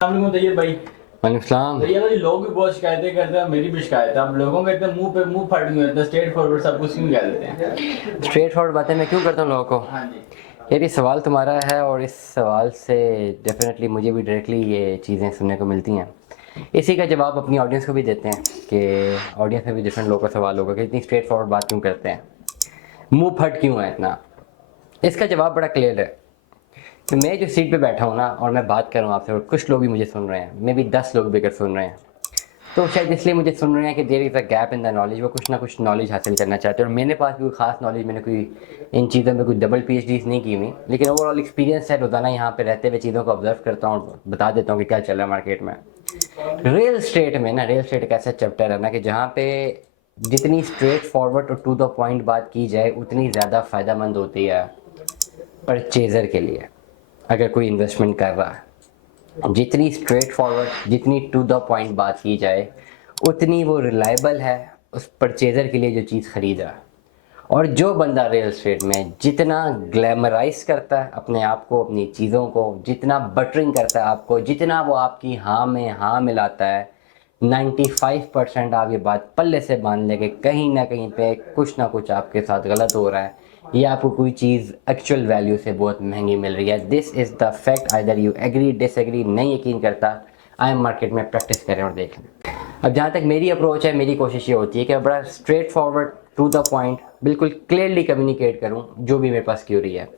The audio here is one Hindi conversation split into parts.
तैयब भाई। वालेकुम सलाम। तैयब भाई, लोग भी बहुत शिकायतें करते हैं, मेरी भी शिकायत है। अब लोगों के इतने मुंह पे मुंह फट गए, इतना स्ट्रेट फॉरवर्ड सब कुछ क्यों कह देते हैं? स्ट्रेट फॉरवर्ड बातें मैं क्यों करता हूँ लोगों को? हाँ जी। यार ये सवाल तुम्हारा है और इस सवाल से डेफिनेटली मुझे भी डायरेक्टली ये चीज़ें सुनने को मिलती हैं। इसी का जवाब अपनी ऑडियंस को भी देते हैं कि ऑडियंस में भी डिफरेंट लोगों का सवाल होगा कि इतनी स्ट्रेट फॉरवर्ड बात क्यों करते हैं, मुंह फट क्यों है इतना। इसका जवाब बड़ा क्लियर है कि मैं जो सीट पे बैठा हूँ ना और मैं बात कर रहा हूँ आपसे और कुछ लोग भी मुझे सुन रहे हैं, मे बी 10 लोग भी अगर सुन रहे हैं तो शायद इसलिए मुझे सुन रहे हैं कि there is a gap in the knowledge, वो कुछ ना कुछ नॉलेज हासिल करना चाहते हैं। और मेरे पास भी कोई ख़ास नॉलेज, मैंने कोई इन चीज़ों में कोई डबल PhDs नहीं की हुई, लेकिन ओवरऑल एक्सपीरियंस है, रोज़ाना यहाँ पे रहते हुए चीज़ों को ऑब्जर्व करता हूँ और बता देता हूँ कि क्या चल रहा है मार्केट में। रियल स्टेट में ना, रियल स्टेट एक ऐसा चैप्टर है ना कि जहाँ पे जितनी स्ट्रेट फॉरवर्ड और टू द पॉइंट बात की जाए उतनी ज़्यादा फ़ायदेमंद होती है परचेज़र के लिए, अगर कोई इन्वेस्टमेंट कर रहा है। जितनी स्ट्रेट फॉरवर्ड, जितनी टू द पॉइंट बात की जाए उतनी वो रिलायबल है उस परचेज़र के लिए जो चीज़ खरीद रहा है। और जो बंदा रियल एस्टेट में जितना ग्लैमराइज करता है अपने आप को, अपनी चीज़ों को, जितना बटरिंग करता है आपको, जितना वो आपकी हाँ में हाँ मिलाता है, 95% आप ये बात पल्ले से बांध लें कि कहीं ना कहीं पे कुछ ना कुछ आपके साथ गलत हो रहा है या आपको कोई चीज़ एक्चुअल वैल्यू से बहुत महंगी मिल रही है। This is the fact, either you agree disagree, नहीं यकीन करता आई एम मार्केट में प्रैक्टिस करें और देखें। अब जहाँ तक मेरी अप्रोच है, मेरी कोशिश ये होती है कि बड़ा straightforward to the point बिल्कुल क्लियरली कम्युनिकेट करूँ जो भी मेरे पास क्यूरी है।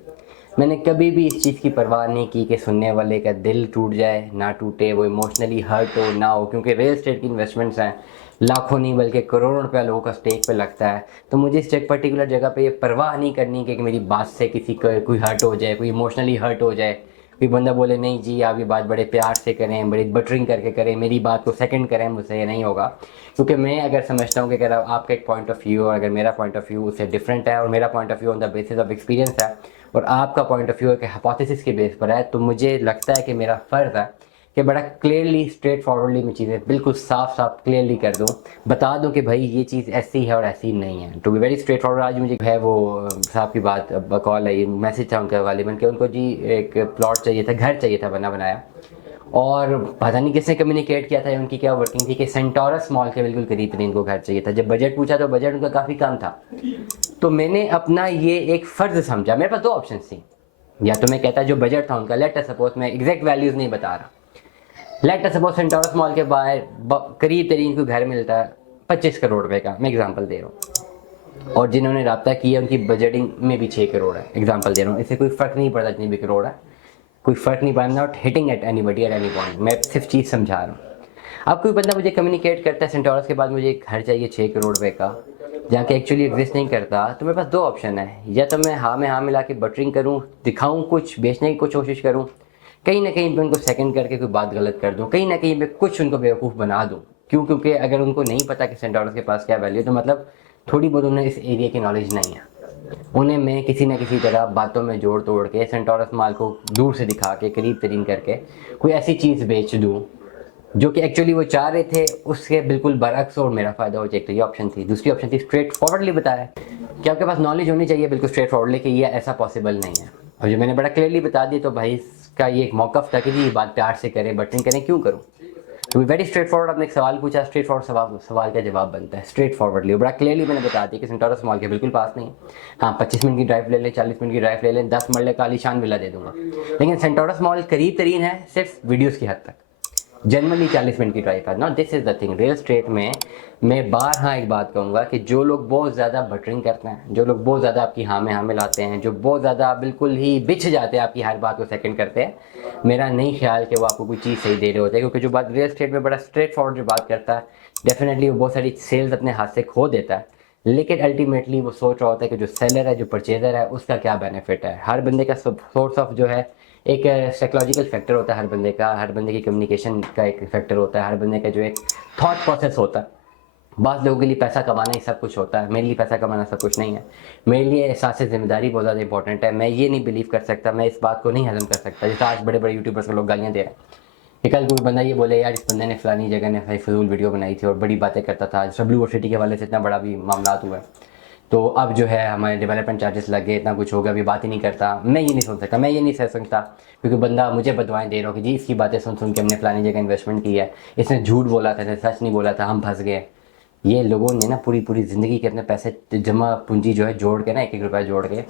मैंने कभी भी इस चीज़ की परवाह नहीं की कि सुनने वाले का दिल टूट जाए ना टूटे, वो इमोशनली हर्ट हो ना हो, क्योंकि रियल एस्टेट की इन्वेस्टमेंट्स हैं, लाखों नहीं बल्कि करोड़ों रुपया लोगों का स्टेक पे लगता है। तो मुझे इस एक पर्टिकुलर जगह पे ये परवाह नहीं करनी कि मेरी बात से किसी को कोई हर्ट हो जाए, कोई इमोशनली हर्ट हो जाए, कोई बंदा बोले नहीं जी आप ये बात बड़े प्यार से करें, बड़ी बटरिंग करके करें, मेरी बात को सेकंड करें, मुझसे ये नहीं होगा। क्योंकि मैं अगर समझता हूँ कि अगर आपका एक पॉइंट ऑफ व्यू और अगर मेरा पॉइंट ऑफ व्यू उससे डिफरेंट है और मेरा point of view on the basis of experience है और आपका पॉइंट ऑफ व्यू एक हाइपोथेसिस के बेस पर है, तो मुझे लगता है कि मेरा फ़र्ज़ है कि बड़ा क्लियरली स्ट्रेट फॉरवर्डली मैं चीज़ें बिल्कुल साफ साफ क्लियरली कर दूँ, बता दूँ कि भाई ये चीज़ ऐसी है और ऐसी नहीं है। To be very straightforward, आज मुझे है वो साहब की बात कॉल आई, मैसेज था उनका वालिबन के उनको जी एक प्लॉट चाहिए था, घर चाहिए था बना बनाया, और पता नहीं किसने कम्युनिकेट किया था, उनकी क्या वर्किंग थी कि सेंटोरस मॉल के बिल्कुल करीब इनको घर चाहिए था। जब बजट पूछा तो बजट उनका काफ़ी कम था, तो मैंने अपना ये एक फ़र्ज़ समझा। मेरे पास दो ऑप्शन थी, या तो मैं कहता जो बजट था उनका, लेट सपोज मैं एग्जैक्ट वैल्यूज़ नहीं बता रहा, लेट सपोज सेंटोरस मॉल के बाहर करीब तरीन को घर मिलता है 25 करोड़ रुपए का, मैं एग्जांपल दे रहा हूँ, और जिन्होंने रब्ता किया उनकी बजटिंग में भी 6 करोड़ है, एग्जांपल दे रहा हूँ। इससे कोई फ़र्क नहीं पड़ता जितनी भी करोड़ है, कोई फ़र्क नहीं पड़ा, not hitting at anybody at any point, मैं सिर्फ चीज़ समझा रहा हूँ। अब कोई बंदा मुझे कम्युनिकेट करता है सेंटोरस के बाद मुझे एक घर चाहिए 6 करोड़ रुपए का, जहाँ के एक्चुअली एग्जिस्ट नहीं करता, तो मेरे पास दो ऑप्शन है, या तो मैं हाँ में हाँ मिला के बटरिंग करूँ, दिखाऊँ कुछ, बेचने की कुछ कोशिश करूँ, कहीं ना कहीं पे उनको सेकंड करके कोई बात गलत कर दूँ, कहीं ना कहीं पे कुछ उनको बेवकूफ़ बना दूँ। क्यों? क्योंकि अगर उनको नहीं पता कि सेंटोरस के पास क्या वैल्यू, तो मतलब थोड़ी बहुत उन्हें इस एरिया की नॉलेज नहीं है। उन्हें मैं किसी न किसी तरह बातों में जोड़ तोड़ के सेंटोरस माल को दूर से दिखा के करीब तरीन करके कोई ऐसी चीज़ बेच दूँ जो कि एक्चुअली वो चाह रहे थे उसके बिल्कुल बरअक्स और मेरा फ़ायदा हो जाए। तो ये ऑप्शन थी। दूसरी ऑप्शन थी स्ट्रेट फॉरवर्डली बताया कि आपके पास नॉलेज होनी चाहिए बिल्कुल स्ट्रेट फॉरवर्डली कि ये ऐसा पॉसिबल नहीं है, और जो मैंने बड़ा क्लियरली बता दिया, तो भाई इसका ये एक मौक़िफ़ था कि जी बात प्यार से करें, बटरिंग करें, क्यों करूँ। तो वेरी स्ट्रेट फॉरवर्ड, आपने एक सवाल पूछा, स्ट्रेट फॉरवर्ड सवाल का जवाब बनता है स्ट्रेट फॉरवर्डली, बड़ा क्लियरली मैंने बता दिया कि सेंटोरस मॉल के बिल्कुल पास नहीं है। हाँ 25 मिनट की ड्राइव ले लें, 40 मिनट की ड्राइव ले लें, 10 मरले का आलीशान विला दे दूंगा, लेकिन सेंटोरस मॉल करीब तरीन है सिर्फ वीडियोज़ की हद तक, जनरली 40 मिनट की ड्राइव है। Not this is the thing, real estate में मैं बार हाँ एक बात कहूँगा कि जो लोग बहुत ज़्यादा बटरिंग करते हैं, जो लोग बहुत ज़्यादा आपकी हाँ में हाँ मिलाते हैं, जो बहुत ज़्यादा बिल्कुल ही बिछ जाते हैं आपकी हर बात को सेकंड करते हैं, मेरा नहीं ख्याल कि वो आपको कोई चीज़ सही दे रहे होते हैं। क्योंकि जो बात रियल स्टेट में बड़ा स्ट्रेट फॉरवर्ड जो बात करता है, डेफिनेटली वो बहुत सारी सेल्स अपने हाथ से खो देता है, लेकिन अल्टीमेटली वो सोच रहा होता है कि जो सेलर है, जो परचेज़र है, उसका क्या बेनिफिट है। हर बंदे का सोर्स ऑफ जो है एक साइकोलॉजिकल फैक्टर होता है, हर बंदे का, हर बंदे की कम्युनिकेशन का एक फैक्टर होता है, हर बंदे का जो एक थॉट प्रोसेस होता है। बाज़ लोगों के लिए पैसा कमाना ही सब कुछ होता है, मेरे लिए पैसा कमाना सब कुछ नहीं है। मेरे लिए एहसास ज़िम्मेदारी बहुत ज़्यादा इंपॉर्टेंट है। मैं ये नहीं बिलीव कर सकता, मैं इस बात को नहीं हजम कर सकता, जैसे आज बड़े बड़े यूट्यूबर्स को लोग गालियाँ दे रहे हैं कि कल कोई बंदा ये बोले यार इस बंदे ने फलानी जगह ने फजूल वीडियो बनाई थी और बड़ी बातें करता था, डब्ल्यू सिटी के हवाले से इतना बड़ा भी मामला हुआ है। तो अब जो है हमारे डेवलपमेंट चार्जेस लग गए, इतना कुछ हो गया, अभी बात ही नहीं करता। मैं ये नहीं सोच सकता, मैं ये नहीं सह सकता, क्योंकि बंदा मुझे बदवाएं दे रहा हो कि जी इसकी बातें सुन सुन के हमने फलानी जगह इन्वेस्टमेंट की है, इसने झूठ बोला था, सच नहीं बोला था, हम फंस गए। ये लोगों ने ना पूरी पूरी ज़िंदगी के अपने पैसे जमा पूंजी जो है जोड़ के ना, एक एक रुपया जोड़ के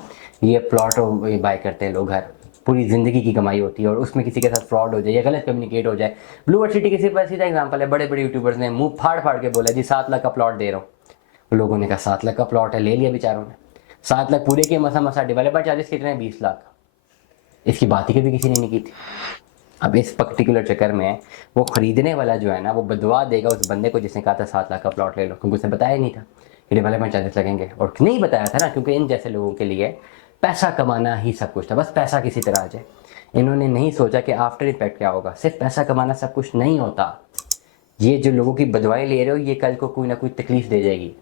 ये प्लॉट बाय करते हैं लोग घर। पूरी ज़िंदगी की कमाई होती है और उसमें किसी के साथ फ्रॉड हो जाए या गलत कम्युनिकेट हो जाए। ब्लू वर्ड सिटी किसी पर सीधा एग्जाम्पल है, बड़े बड़े यूट्यूबर्स ने मुंह फाड़ फाड़ के बोला जी 7 लाख का प्लॉट दे रहा हूँ। लोगों ने कहा 7 लाख का प्लॉट है, ले लिया बेचारों ने। 7 लाख पूरे के मसा मसा, डेवलपर चार्जेस कितने हैं? 20 लाख। इसकी बात ही कभी किसी ने नहीं की थी। अब इस पर्टिकुलर चक्कर में वो खरीदने वाला जो है ना, वो बदवा देगा उस बंदे को जिसने कहा था 7 लाख का प्लॉट ले लो, क्योंकि उसने बताया नहीं था कि डेवलपमेंट चार्जेस लगेंगे। और नहीं बताया था ना, क्योंकि इन जैसे लोगों के लिए पैसा कमाना ही सब कुछ था, बस पैसा किसी तरह आ जाए। इन्होंने नहीं सोचा कि आफ्टर इफेक्ट क्या होगा। सिर्फ पैसा कमाना सब कुछ नहीं होता। ये जो लोगों की बदवाएं ले रहे हो, ये कल को कोई ना कोई तकलीफ दे जाएगी,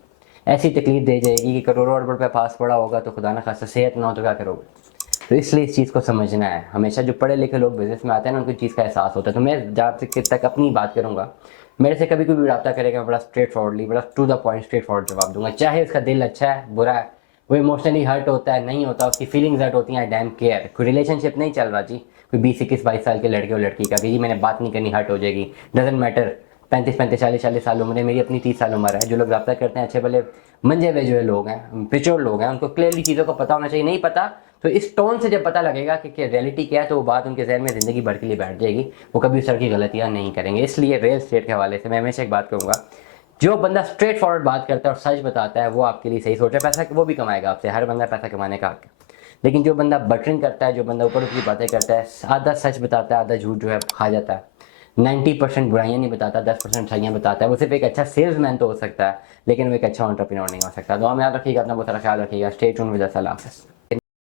ऐसी तकलीफ दे जाएगी कि करोड़ों रुपये पास पड़ा होगा तो खुदा ना खासा सेहत ना हो तो क्या करोगे। तो इसलिए इस चीज़ को समझना है। हमेशा जो पढ़े लिखे लोग बिजनेस में आते हैं ना, उनको चीज़ का एहसास होता है। तो मैं जहाँ तक अपनी बात करूँगा, मेरे से कभी कोई रब्ता करेगा, मैं बड़ा स्ट्रेट फॉरवर्डली, बड़ा to the point straightforward जवाब दूंगा। चाहे उसका दिल अच्छा है बुरा है, वो इमोशनली हर्ट होता है नहीं होता, उसकी फीलिंग्स हर्ट होती हैं, आई डैम केयर। कोई रिलेशनशिप नहीं चल रहा जी, कोई 20 21 22 साल के लड़के और लड़की का कि जी मैंने बात नहीं करनी, हर्ट हो जाएगी, डजेंट मैटर। 35 35 40 साल उम्र है, मेरी अपनी 30 साल उम्र है। जो लोग रब्ता करते हैं अच्छे भले मंजे हुए जो है लोग हैं, पिचोर लोग हैं, उनको क्लियरली चीज़ों को पता होना चाहिए। नहीं पता तो इस टोन से जब पता लगेगा कि रियलिटी क्या है, तो वो बात उनके जहन में ज़िंदगी भर के लिए बैठ जाएगी, वो कभी उस तरह की गलतियाँ नहीं करेंगे। इसलिए रियल एस्टेट के हवाले से मैं हमेशा एक बात कहूँगा, जो बंदा स्ट्रेट फॉरवर्ड बात करता है और सच बताता है, वो आपके लिए सही सोच रहा है। पैसा वो भी कमाएगा आपसे, हर बंदा पैसा कमाने का हक है। लेकिन जो बंदा बटरिंग करता है, जो बंदा ऊपर ऊपर बातें करता है, आधा सच बताता है आधा झूठ जो है खा जाता है, 90% बुराइयाँ नहीं बताता, 10% अच्छाइयाँ बताता है, वो सिर्फ एक अच्छा सेल्समैन तो हो सकता है, लेकिन वो एक अच्छा एंटरप्रेन्योर नहीं हो सकता। दुआ में याद रखिएगा, अपना बहुत सारा ख्याल रखिएगा। Stay tuned with us. अल्लाह हाफ़िज़।